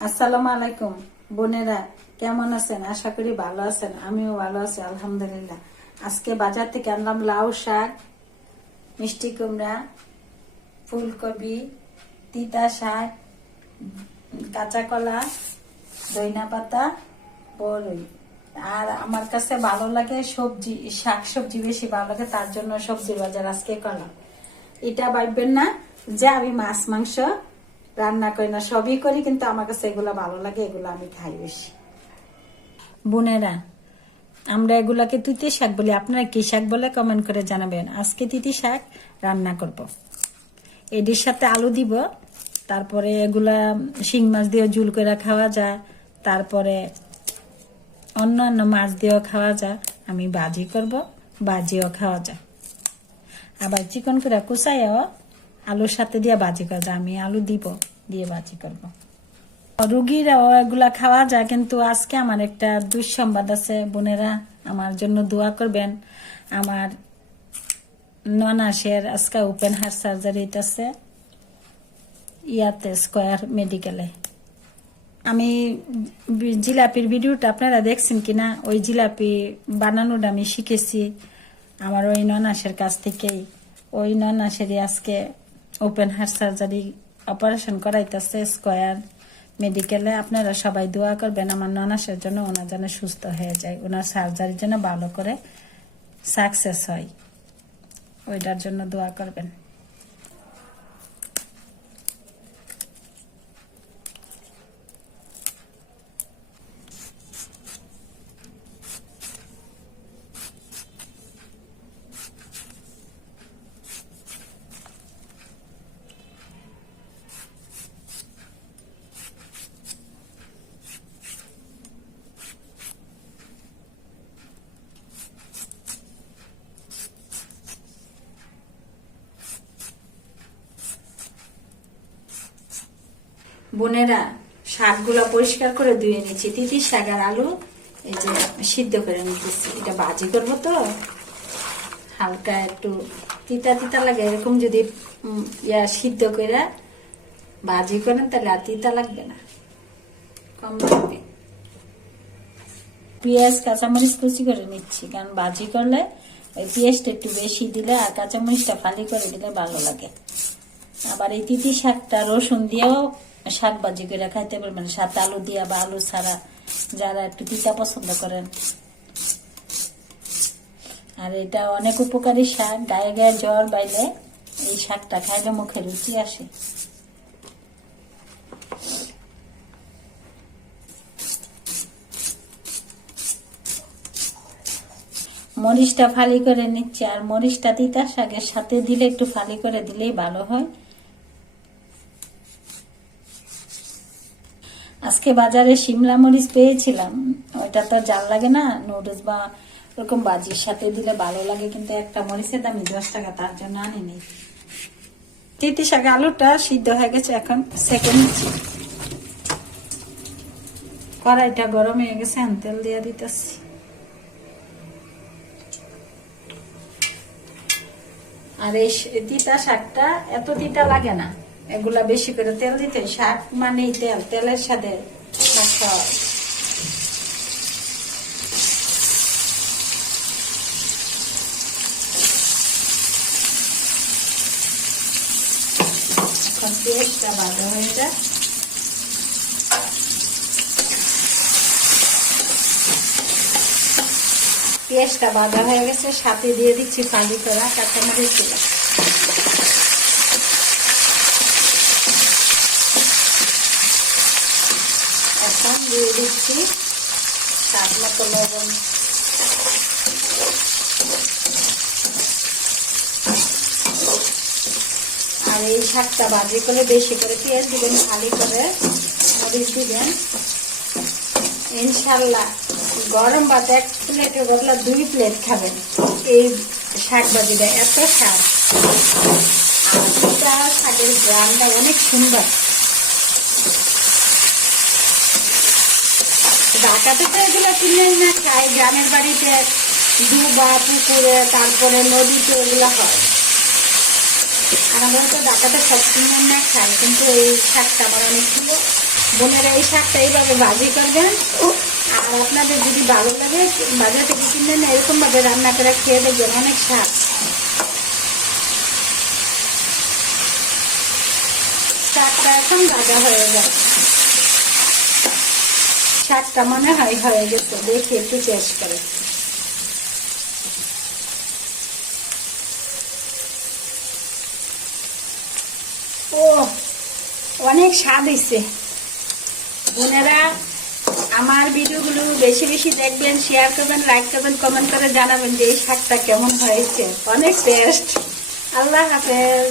আসসালামু আলাইকুম বোনেরা, কেমন আছেন? আশা করি ভালো আছেন। আমিও ভালো আছি আলহামদুলিল্লাহ। আজকে বাজার থেকে আনলাম লাউ শাক, মিষ্টি কুমড়া, ফুলকপি, তিতা শাক, কাঁচা কলা, ধইনা পাতা, বড়ই। আর আমার কাছে ভালো লাগে সবজি, শাক সবজি বেশি ভালো লাগে, তার জন্য সবজি বাজার আজকে করলাম। এটা ভাববেন না যে আমি মাছ মাংস রান্না করি না, সবই করি, কিন্তু আমার কাছে এগুলা ভালো লাগে, এগুলো আমি খাই বেশি। বোনেরা, আমরা এগুলাকে তিতি শাক বলি, আপনারা কি শাক বলে কমেন্ট করে জানাবেন। আজকে তিতি শাক রান্না করব, এটির সাথে আলু দিব, তারপরে এগুলা শিং মাছ দিয়ে ঝুল করে খাওয়া যায়, তারপরে অন্যান্য মাছ দিয়েও খাওয়া যায়। আমি ভাজি করব, ভাজিও খাওয়া যায়, আবার চিকন করে কুচাইও আলুর সাথে দিয়ে ভাজি করা যায়। আমি আলু দিব, দিয়ে ভাজি করব। রুগীরাও এগুলা খাওয়া যায়, কিন্তু আজকে আমার একটা দুঃসংবাদ আছে বোনেরা, আমার জন্য দোয়া করবেন। আমার ননাসের আজকে ওপেন হার্ট সার্জারি আছে ইয়াতে স্কয়ার মেডিকেলে। আমি জিলাপির ভিডিওটা আপনারা দেখছেন কিনা? ওই জিলাপি বানানোটা আমি শিখেছি আমার ওই ননাসের কাছ থেকেই। ওই ননাসেরই আজকে ওপেন হার্ট সার্জারি অপারেশন করাইতেছে স্কয়ার মেডিকেলে। আপনারা সবাই দোয়া করবেন আমার ননাসের জন্য, ওনার যেন সুস্থ হয়ে যায়, ওনার সার্জারির জন্য ভালো করে সাকসেস হয়, ওইটার জন্য দোয়া করবেন। বোনেরা, শাকগুলো পরিষ্কার করে ধুয়ে নিচ্ছি। তিতি শাক আর আলু এই যে সিদ্ধ করে নিতেছি, এটা ভাজি করবো তো হালকা একটু তিতা তিতা লাগে। এরকম যদি সিদ্ধ করে ভাজি করেন তাহলে আর তিতা লাগবে না, কম লাগবে। পেঁয়াজ কাঁচামরিচ কুচি করে নিচ্ছি, কারণ ভাজি করলে ওই পেঁয়াজটা একটু বেশি দিলে আর কাঁচামরিচটা ফালি করে দিলে ভালো লাগে। আবার এই তিতি শাকটা রসুন দিয়েও শাক ভাজি করে খাইতে পারবেন, সাথে আলু দিয়া বা আলু ছাড়া, যারা একটু তিতা পছন্দ করেন। আর এটা অনেক উপকারী শাক, গায়ে গায়ে জ্বর বাইলে এই শাকটা খাইলে মুখে রুচি আসে। মরিচটা ফালি করে নিচ্ছে, আর মরিচটা তিতা শাকের সাথে দিলে একটু ফালি করে দিলেই ভালো হয়। আজকে বাজারে শিমলা মরিচ পেয়েছিলাম, ওইটা তো জাল লাগে না, নুডলস বা ওরকম বাজির সাথে দিলে ভালো লাগে, কিন্তু একটা মরিচের দাম 10 টাকা, তার জন্য আনিনি। তিতি শাক আলুটা সিদ্ধ হয়ে গেছে, এখন সেকে নিচ্ছি। কড়াইটা গরম হয়ে গেছে, তেল দিয়ে দিতেছি। আর এই তিতা শাকটা এত তিতা লাগে না, এগুলা বেশি করে তেল দিতে, শাক মানেই তেল, তেলের সাথে শাক খাওয়া। এখন পেঁয়াজটা ভাজা হয়ে যায়, পেঁয়াজটা ভাজা হয়ে গেছে, সাথে দিয়ে দিচ্ছি ফালি করা কাঁচামরিচ গুলো। এখন দিয়ে দিচ্ছি স্বাদ মতো লবণ, আর এই শাকটা ভাজি করে বেশি করে পেঁয়াজ দিবেন, ফালি করে মরিচ দিবেন। ইনশাল্লাহ গরম ভাত 1 প্লেটের বদলা 2 প্লেট খাবেন। এই শাক ভাজিটা এত স্বাদ, আর শাকের গ্রামটা অনেক সুন্দর। ঢাকাতে তো এগুলো কিনে না খাই, গ্রামের বাড়িতে ডুবা পুকুরে, তারপরে নদীতে এগুলো হয়। আমাদের তো ঢাকাতে সব কিনে না খায়, কিন্তু এই শাকটা আমার অনেক প্রিয়। বোনেরা এই শাকটা এইভাবে ভাজি করবেন, আর আপনাদের যদি ভালো লাগে বাজার থেকে কিনে না এরকম ভাবে রান্না করে খেয়ে দেখবেন, অনেক স্বাদ। শাকটা এখন ভাজা হয়ে যায়, শাকটা মনে হয় হয়ে গেছে, দেখি একটু টেস্ট করে। ও অনেক স্বাদ হয়েছে। বোনেরা আমার ভিডিওগুলো বেশি বেশি দেখবেন, শেয়ার করবেন, লাইক করবেন, কমেন্ট করে জানাবেন যে এই শাকটা কেমন হয়েছে। অনেক টেস্ট। আল্লাহ হাফেজ।